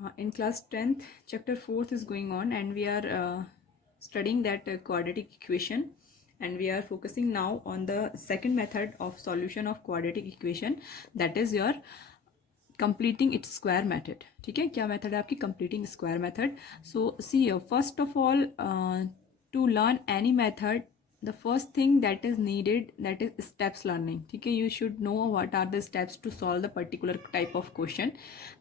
In class 10th, chapter 4th is going on, and we are studying that quadratic equation, and we are focusing now on the second method of solution of quadratic equation, that is your completing its square method. ठीक है, क्या method है आपकी? completing square method. So see here, first of all, to learn any method, the first thing that is needed, that is steps learning. ठीक है, you should know what are the steps to solve the particular type of question,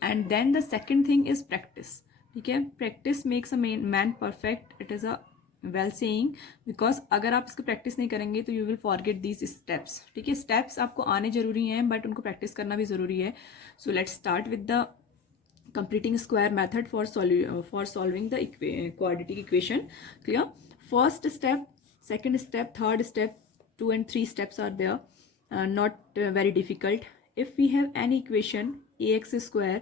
and then the second thing is practice. ठीक है, practice makes a man perfect, it is a well saying, because अगर आप इसको practice नहीं करेंगे तो you will forget these steps. ठीक है, स्टेप्स आपको आने जरूरी हैं बट उनको प्रैक्टिस करना भी ज़रूरी है. So let's start with the completing square method for solving the quadratic equation. Clear? First step, second step, third step, 2 and 3 steps are there, not very difficult. If we have any equation ax square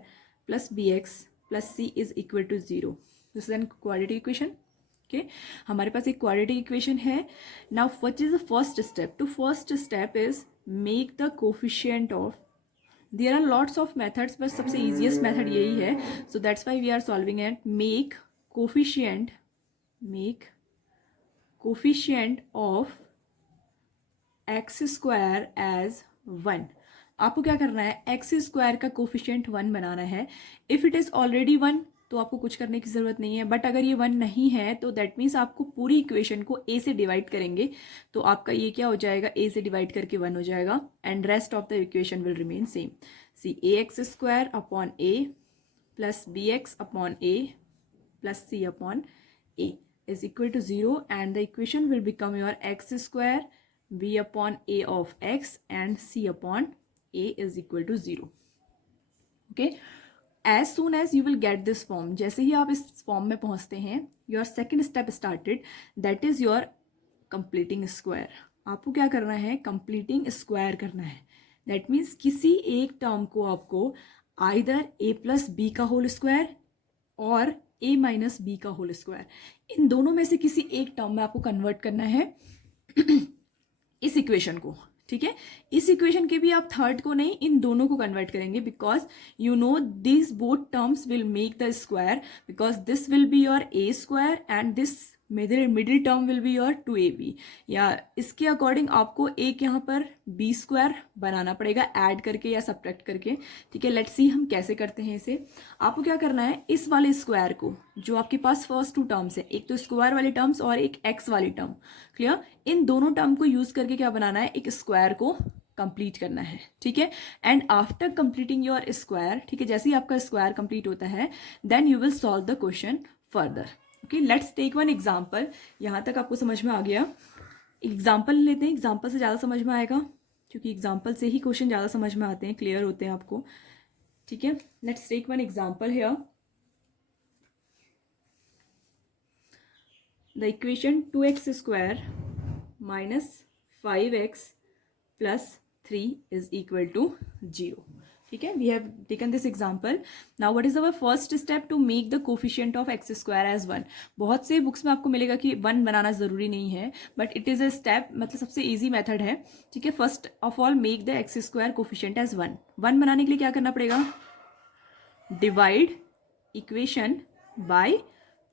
plus bx plus c is equal to 0, this is an quadratic equation. Okay, हमारे पास एक quadratic equation है. Now what is the first step? To first step is make the coefficient of, there are lots of methods but सबसे easiest method यही है. So that's why we are solving it. Make coefficient of x square as 1. आपको क्या करना है? x square का coefficient 1 बनाना है. If it is already 1 तो आपको कुछ करने की ज़रूरत नहीं है, बट अगर ये 1 नहीं है तो दैट मीन्स आपको पूरी इक्वेशन को a से डिवाइड करेंगे तो आपका ये क्या हो जाएगा? a से डिवाइड करके 1 हो जाएगा, and rest of the equation will remain same. See ax square upon a plus bx upon a plus c upon a is equal to 0, and the equation will become your x square b upon a of x and c upon a is equal to 0. Okay, as soon as you will get this form, जैसे ही आप इस form में पहुंचते हैं, your second step started, that is your completing square. आपको क्या करना है? completing square करना है. that means किसी एक टर्म को आपको either a plus b का होल स्क्वायर और a माइनस बी का होल स्क्वायर, इन दोनों में से किसी एक टर्म में आपको कन्वर्ट करना है इस इक्वेशन को. ठीक है, इस इक्वेशन के भी आप थर्ड को नहीं, इन दोनों को कन्वर्ट करेंगे, because you know this both terms will make the square, because this will be your A square and this middle term will be your 2ab. या इसके अकॉर्डिंग आपको एक यहाँ पर बी स्क्वायर बनाना पड़ेगा ऐड करके या सब्ट्रैक्ट करके. ठीक है, लेट्स सी हम कैसे करते हैं इसे. आपको क्या करना है? इस वाले स्क्वायर को, जो आपके पास फर्स्ट 2 टर्म्स है, एक तो स्क्वायर वाली टर्म्स और एक एक्स वाली टर्म, क्लियर, इन दोनों टर्म को यूज करके क्या बनाना है? एक स्क्वायर को कंप्लीट करना है. ठीक है, and after completing your square, ठीक है, जैसे ही आपका स्क्वायर कंप्लीट होता है then you will solve the question further. Okay, let's take one example. यहाँ तक आपको समझ में आ गया? एग्जाम्पल लेते हैं, एग्जाम्पल से ज़्यादा समझ में आएगा, क्योंकि एग्जाम्पल से ही क्वेश्चन ज़्यादा समझ में आते हैं, क्लियर होते हैं आपको. ठीक है, let's take one example here. The equation 2x square minus 5x plus 3 is equal to 0. ठीक है, we have taken this example. Now what is our first step? To make the coefficient of x square as 1. बहुत से books में आपको मिलेगा कि 1 बनाना ज़रूरी नहीं है, but it is a step, मतलब सबसे ईजी मेथड है. ठीक है, first of all make the x square coefficient as 1. 1 बनाने के लिए क्या करना पड़ेगा? Divide equation by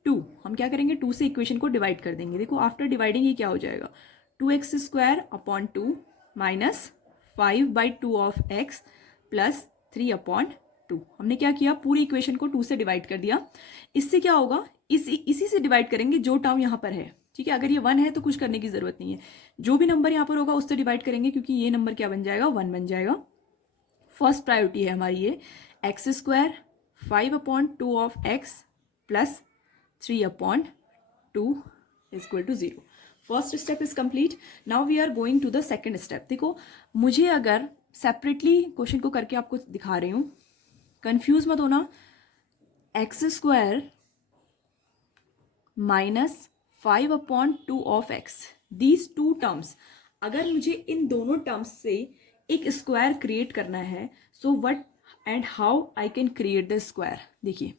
2. हम क्या करेंगे? 2 से इक्वेशन को डिवाइड कर देंगे. देखो, आफ्टर डिवाइडिंग ये क्या हो जाएगा? 2x square upon 2 minus 5/2 of x plus 3/2. हमने क्या किया? पूरी इक्वेशन को 2 से डिवाइड कर दिया. इससे क्या होगा? इसी से डिवाइड करेंगे जो टर्म यहाँ पर है. ठीक है, अगर ये 1 है तो कुछ करने की जरूरत नहीं है, जो भी नंबर यहाँ पर होगा उससे डिवाइड करेंगे, क्योंकि ये नंबर क्या बन जाएगा? 1 बन जाएगा. फर्स्ट प्रायोरिटी है हमारी ये x square 5/2 of x plus 3/2 is equal to 0. First step is complete. Now we are going to the second step. देखो, मुझे अगर सेपरेटली क्वेश्चन को करके आपको दिखा रही हूँ, कंफ्यूज मत होना. X square minus 5/2 of x, these 2 terms, अगर मुझे इन दोनों टर्म्स से एक स्क्वायर क्रिएट करना है, so what and how I can create the square. देखिए,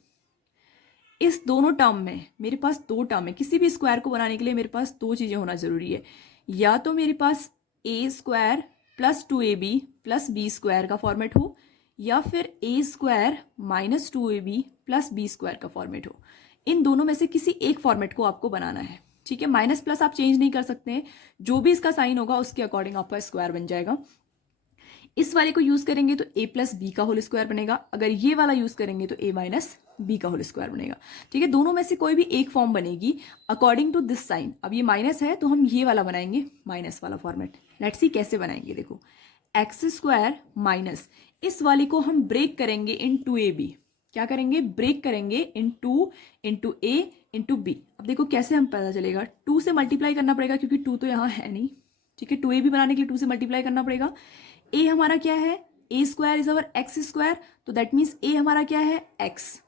इस दोनों टर्म में मेरे पास 2 टर्म है. किसी भी स्क्वायर को बनाने के लिए मेरे पास 2 चीज़ें होना ज़रूरी है. या तो मेरे पास a square plus 2ab plus B square का फॉर्मेट हो, या फिर A square minus 2ab plus B square का फॉर्मेट हो। इन दोनों में से किसी एक फॉर्मेट को आपको बनाना है, ठीक है। माइनस प्लस आप चेंज नहीं कर सकते हैं, जो भी इसका साइन होगा उसके अकॉर्डिंग आपका स्क्वायर बन जाएगा। इस वाले को यूज करेंगे तो ए प्लस बी का होल स्क्वायर बनेगा, अगर ये वाला यूज करेंगे तो ए माइनस बी का होल स्क्वायर बनेगा, ठीक है। दोनों में से कोई भी एक फॉर्म बनेगी अकॉर्डिंग टू दिस साइन। अब ये माइनस है तो हम ये वाला बनाएंगे, माइनस वाला फॉर्मेट। लेट्स सी कैसे बनाएंगे। देखो एक्स स्क्वायर माइनस, इस वाले को हम ब्रेक करेंगे इन टू ए बी। क्या करेंगे? ब्रेक करेंगे इंटू ए इंटू बी। अब देखो कैसे हम पता चलेगा, 2 से मल्टीप्लाई करना पड़ेगा क्योंकि 2 तो यहाँ है नहीं, ठीक है। 2a भी बनाने के लिए 2 से मल्टीप्लाई करना पड़ेगा। a हमारा क्या है? A square is our X square, तो दैट मीन्स a हमारा क्या है? x।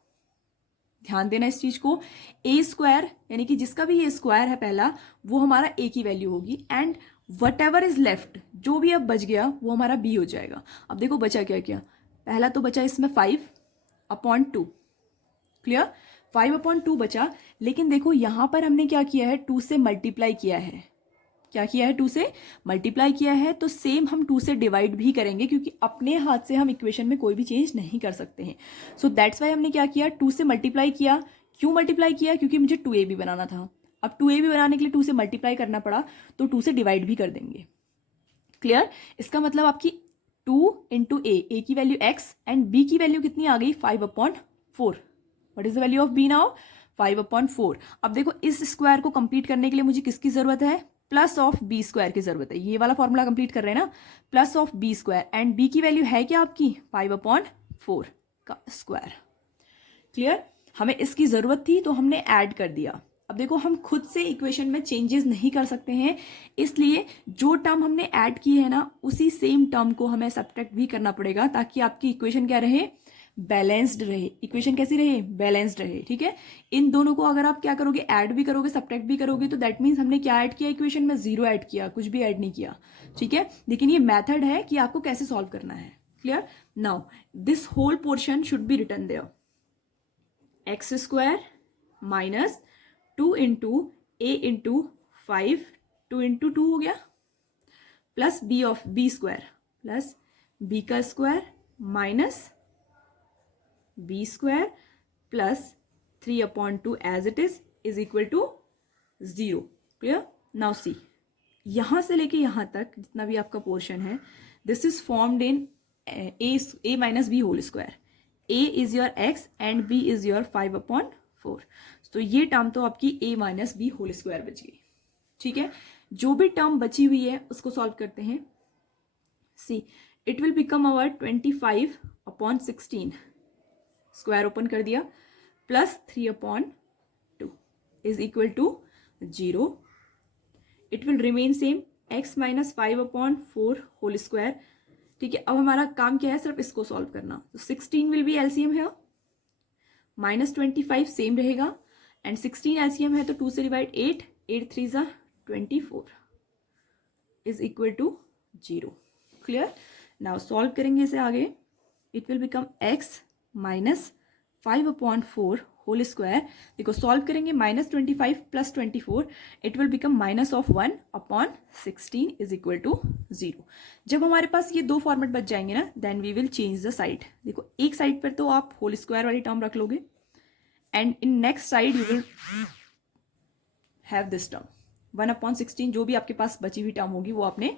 ध्यान देना इस चीज को, ए स्क्वायर यानी कि जिसका भी ये स्क्वायर है पहला, वो हमारा a की वैल्यू होगी, and what ever is left, जो भी अब बच गया वो हमारा b हो जाएगा। अब देखो बचा क्या क्या, पहला तो बचा इसमें 5/2, क्लियर। 5/2 बचा, लेकिन देखो यहां पर हमने क्या किया है? 2 से मल्टीप्लाई किया है। क्या किया है? 2 से मल्टीप्लाई किया है, तो सेम हम 2 से डिवाइड भी करेंगे क्योंकि अपने हाथ से हम इक्वेशन में कोई भी चेंज नहीं कर सकते हैं। सो दैट्स वाई हमने क्या किया? 2 से मल्टीप्लाई किया। क्यों मल्टीप्लाई किया? क्योंकि मुझे 2ab बनाना था। अब 2ab बनाने के लिए 2 से मल्टीप्लाई करना पड़ा, तो 2 से डिवाइड भी कर देंगे, क्लियर। इसका मतलब आपकी 2 इंटू ए की वैल्यू x एंड b की वैल्यू कितनी आ गई? 5/4। What is the value of b now? 5/4। अब देखो इस स्क्वायर को कंप्लीट करने के लिए मुझे किसकी जरूरत है? प्लस ऑफ बी स्क्वायर की जरूरत है। ये वाला फॉर्मूला कंप्लीट कर रहे हैं ना, plus of B square, and b की वैल्यू है क्या आपकी? 5/4 का स्क्वायर, क्लियर। हमें इसकी जरूरत थी तो हमने ऐड कर दिया। अब देखो हम खुद से इक्वेशन में चेंजेस नहीं कर सकते हैं, इसलिए जो टर्म हमने ऐड की है ना, उसी सेम टर्म को हमें सब्ट्रैक्ट भी करना पड़ेगा, ताकि आपकी इक्वेशन क्या रहे? बैलेंस्ड रहे। इक्वेशन कैसी रहे? बैलेंस्ड रहे, ठीक है। इन दोनों को अगर आप क्या करोगे? ऐड भी करोगे, सब्ट्रैक्ट भी करोगे, तो दैट मीन्स हमने क्या ऐड किया इक्वेशन में? 0 ऐड किया, कुछ भी ऐड नहीं किया, ठीक है। लेकिन ये मेथड है कि आपको कैसे सॉल्व करना है, clear. Now this whole portion should be written there, X square minus 2 into A into 5, 2 into 2 हो गया, plus B of B square, plus B का square minus B square plus 3/2 as it is equal to 0, clear. Now see, यहां से लेके यहां तक जितना भी आपका पोर्शन है, this is formed in a minus b whole square. a is your x and b is your 5/4। तो ये टर्म तो आपकी a minus b whole square बच गई, ठीक है। जो भी टर्म बची हुई है उसको सॉल्व करते हैं। See, it will become our 25/16, square open कर दिया, plus 3/2 is equal to 0। It will remain same, x minus 5/4 whole square, ठीक है। अब हमारा काम क्या है? सिर्फ इसको सॉल्व करना। तो 16 विल बी एलसीएम है, माइनस 25 सेम रहेगा, एंड 16 एलसीएम है तो 2 से डिवाइड 8, 8 3 ज़ा 24 is equal to 0, clear. Now solve करेंगे इसे आगे, it will become x minus 5/4 whole square. देखो सॉल्व करेंगे, minus 25 plus 24, it will become minus of 1/16 is equal to 0। जब हमारे पास ये दो फॉर्मेट बच जाएंगे ना, then we will change the side. देखो एक साइड पर तो आप होल स्क्वायर वाली टर्म रख लोगे, and in next side you will have this term 1/16, जो भी आपके पास बची हुई टर्म होगी वो आपने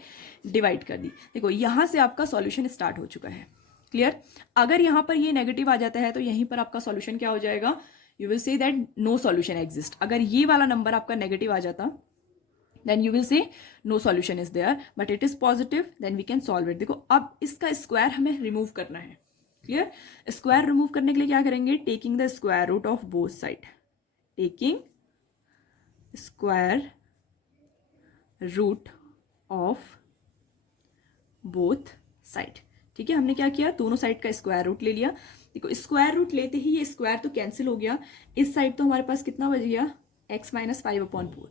डिवाइड कर दी। देखो यहां से आपका सॉल्यूशन स्टार्ट हो चुका है, क्लियर। अगर यहां पर ये नेगेटिव आ जाता है तो यहीं पर आपका सॉल्यूशन क्या हो जाएगा? You will say that no solution exist. अगर ये वाला नंबर आपका नेगेटिव आ जाता, then you will say no solution is there, but it is positive, then we can solve it. देखो अब इसका स्क्वायर हमें रिमूव करना है, क्लियर। स्क्वायर रिमूव करने के लिए क्या करेंगे? Taking the square root of both side, taking square root of both side, ठीक है। हमने क्या किया? दोनों साइड का स्क्वायर रूट ले लिया। देखो स्क्वायर रूट लेते ही ये स्क्वायर तो कैंसिल हो गया, इस साइड तो हमारे पास कितना बच गया? x minus 5/4।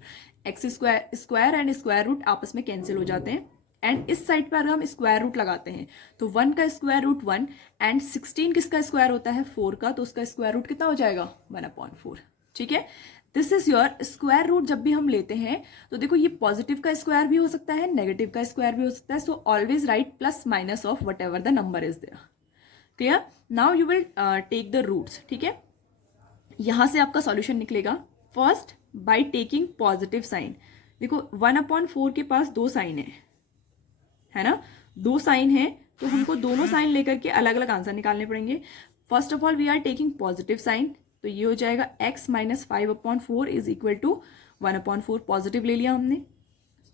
X square and square root आपस में कैंसिल हो जाते हैं, एंड इस साइड पर अगर हम स्क्वायर रूट लगाते हैं तो 1 का स्क्वायर रूट 1, एंड 16 किसका स्क्वायर होता है? 4 का, तो उसका स्क्वायर रूट कितना हो जाएगा? 1/4, ठीक है। This is your square root. जब भी हम लेते हैं तो देखो ये पॉजिटिव का स्क्वायर भी हो सकता है, नेगेटिव का स्क्वायर भी हो सकता है, so always right plus minus of whatever the number is there, clear? Now you will take the roots, ठीक है? यहाँ से आपका सॉल्यूशन निकलेगा first by taking positive sign. देखो 1/4 के पास दो साइन है ना, दो साइन है, तो हमको दोनों साइन लेकर के अलग अलग आंसर निकालने पड़ेंगे। First of all we are taking positive sign, तो ये हो जाएगा x minus 5/4 is equal to 1/4, positive ले लिया हमने,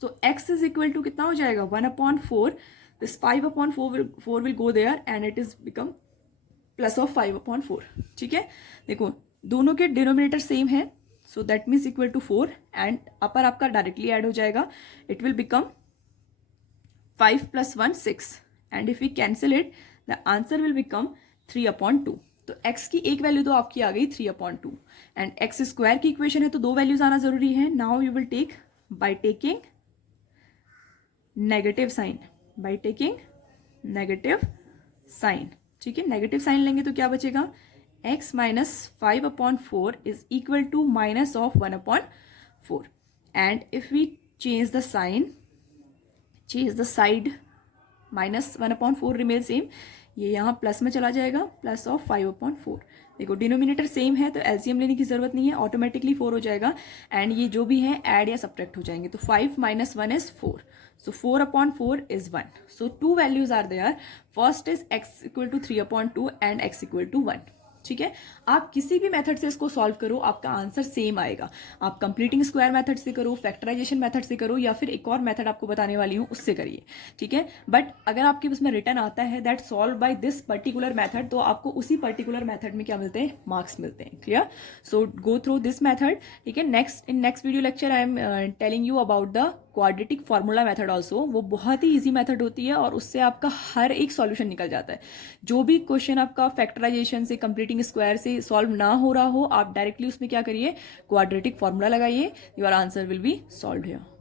तो x इज इक्वल टू कितना हो जाएगा 1/4, this 5/4 will go there and it is become plus of 5/4, ठीक है? देखो दोनों के डिनोमिनेटर सेम है, so that means equal to 4 and upper आपका डायरेक्टली ऐड हो जाएगा, it will become 5 + 1 6 and if we cancel it the answer will become 3/2। तो x की एक वैल्यू तो आपकी आ गई 3/2 एंड x स्क्वायर की इक्वेशन है तो दो वैल्यूज आना जरूरी है। Now you will take by taking negative sign, by taking negative sign, ठीक है? नेगेटिव साइन लेंगे तो क्या बचेगा, x minus 5/4 is equal to minus of 1/4 and if we change the sign, change the side, minus 1/4 remain same, ये यहाँ plus में चला जाएगा, प्लस ऑफ 5/4। देखो डिनोमिनेटर सेम है तो एलसीएम लेने की जरूरत नहीं है, ऑटोमेटिकली 4 हो जाएगा एंड ये जो भी है ऐड या सब्ट्रैक्ट हो जाएंगे, तो 5 - 1 is 4, so 4/4 is 1, so two values are there, first is x equal to 3/2 and x equal to 1, ठीक है? आप किसी भी मेथड से इसको सॉल्व करो आपका आंसर सेम आएगा, आप कंप्लीटिंग स्क्वायर मेथड से करो, फैक्टराइजेशन मेथड से करो, या फिर एक और मेथड आपको बताने वाली हूँ उससे करिए, ठीक है? बट अगर आपके उसमें रिटर्न आता है that solve by this particular method, तो आपको उसी पर्टिकुलर मेथड में क्या मिलते हैं, मार्क्स मिलते हैं, clear? So go through this method, ठीक है? Next video lecture I am telling you about the quadratic formula method also, वो बहुत ही ईजी मेथड होती है और उससे आपका हर एक सॉल्यूशन निकल जाता है। जो भी क्वेश्चन आपका फैक्टराइजेशन से, कंप्लीटिंग स्क्वायर से सॉल्व ना हो रहा हो, आप डायरेक्टली उसमें क्या करिए, क्वाड्रेटिक फार्मूला लगाइए, your answer will be solved here.